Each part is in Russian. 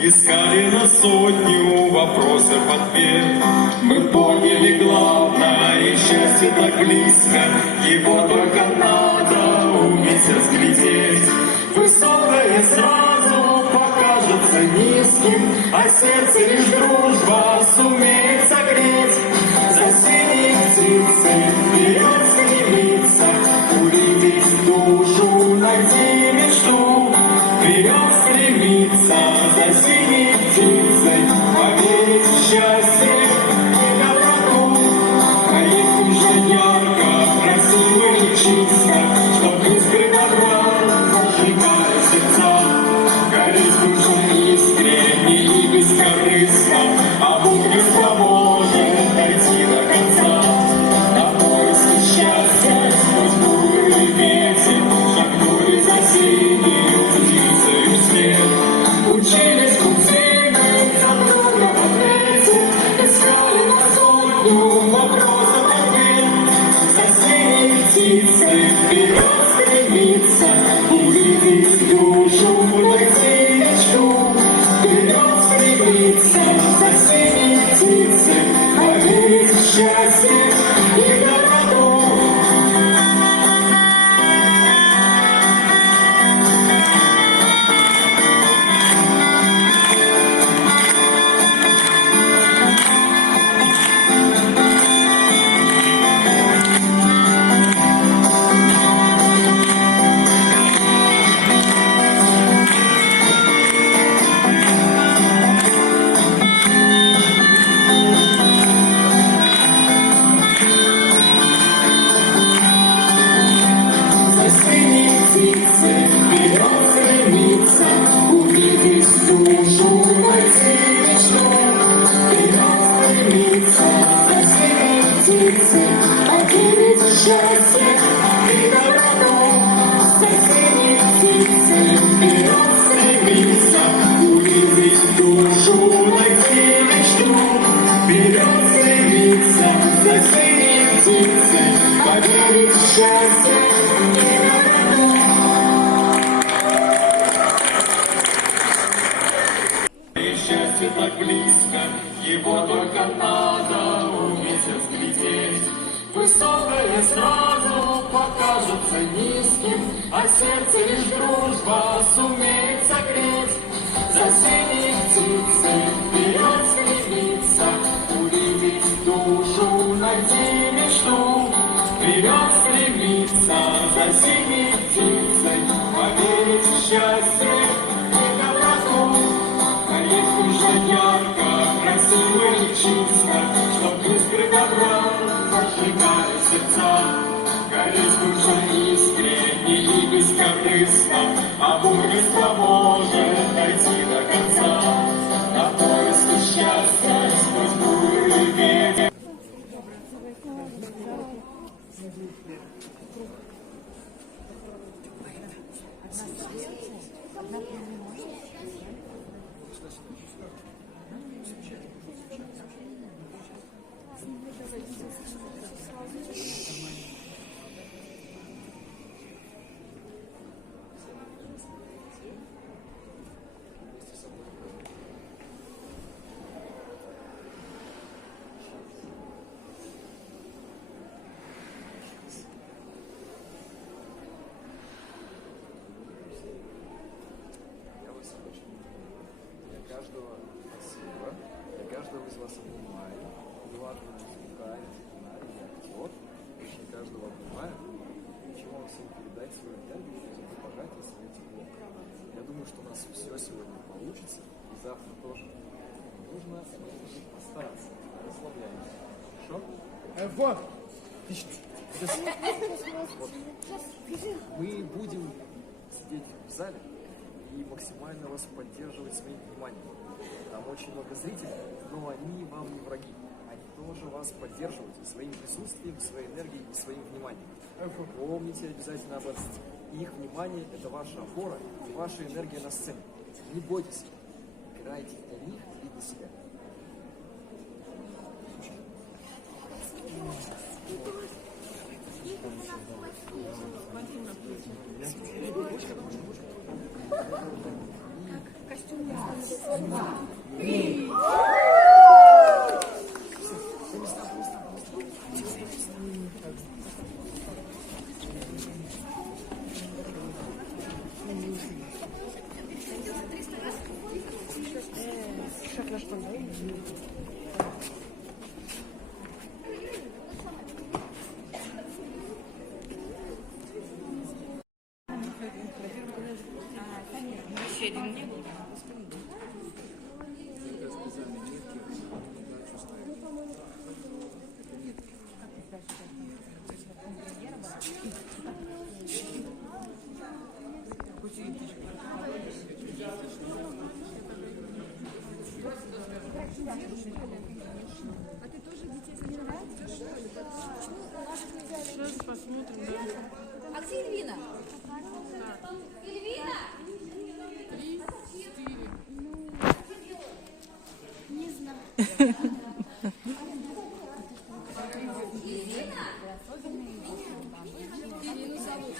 Искали на сотню вопросов ответ. Мы поняли главное, счастье так близко, его только надо уметь разглядеть. Высокое сразу покажется низким, а сердце лишь дружба сумеет согреть. За синей птицей вперед стремиться, увидеть душу, найти мечту. Вперед стремиться, за синей птицей, поверить в счастье и доброту. Горит уже ярко, красиво и чисто, чтоб искры добра зажигая сердца. Горит уже искренне и бескорыстно, а Бог лишь поможет дойти до конца. На поиски счастья сквозь буры и ветер шагнули за синей птицей вслед. Учились пути мы друг друга в ответе, искали на сотню вопросов ответ. За синей птицей вперед стремиться, увидеть душу, найти мечту. Вперед стремиться, за синей птицей, поверить в счастье и доброту. Счастье так близко, его только надо уметь разглядеть. Высокое сразу покажется низким, а сердце лишь дружба сумеет согреть. За синей птицей вперед стремиться, увидеть душу, найти мечту. Вперед стремиться, за синей птицей, поверить в счастье и доброту. Горит уже ярко, красиво и чисто, чтоб искры добра зажигая сердца. Горит уже искренне и бескорыстно, а Бог лишь поможет дойти до конца. На поиски счастья сквозь буры и ветер. Спасибо. Я каждого из вас обнимаю. Неважно, насколько вот, очень каждого обнимаю. Хочу вам всем передать свою энергию, свое пожатие, свое тепло. Я думаю, что у нас все сегодня получится, и завтра тоже. Нужно постараться. Расслабляемся. Хорошо? Вот. Вот. Мы будем сидеть в зале и максимально вас поддерживать своим вниманием. Там очень много зрителей, но они вам не враги. Они тоже вас поддерживают своим присутствием, своей энергией и своим вниманием. Помните обязательно об этом. Их внимание – это ваша опора и ваша энергия на сцене. Не бойтесь. Играйте для них и для себя. Сейчас посмотрим, да. А где Эльвина? Эльвина? 3, 4. Не знаю. Эльвину зовут.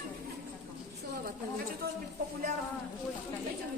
Салават. Хочу тоже быть популярным. Пойдем.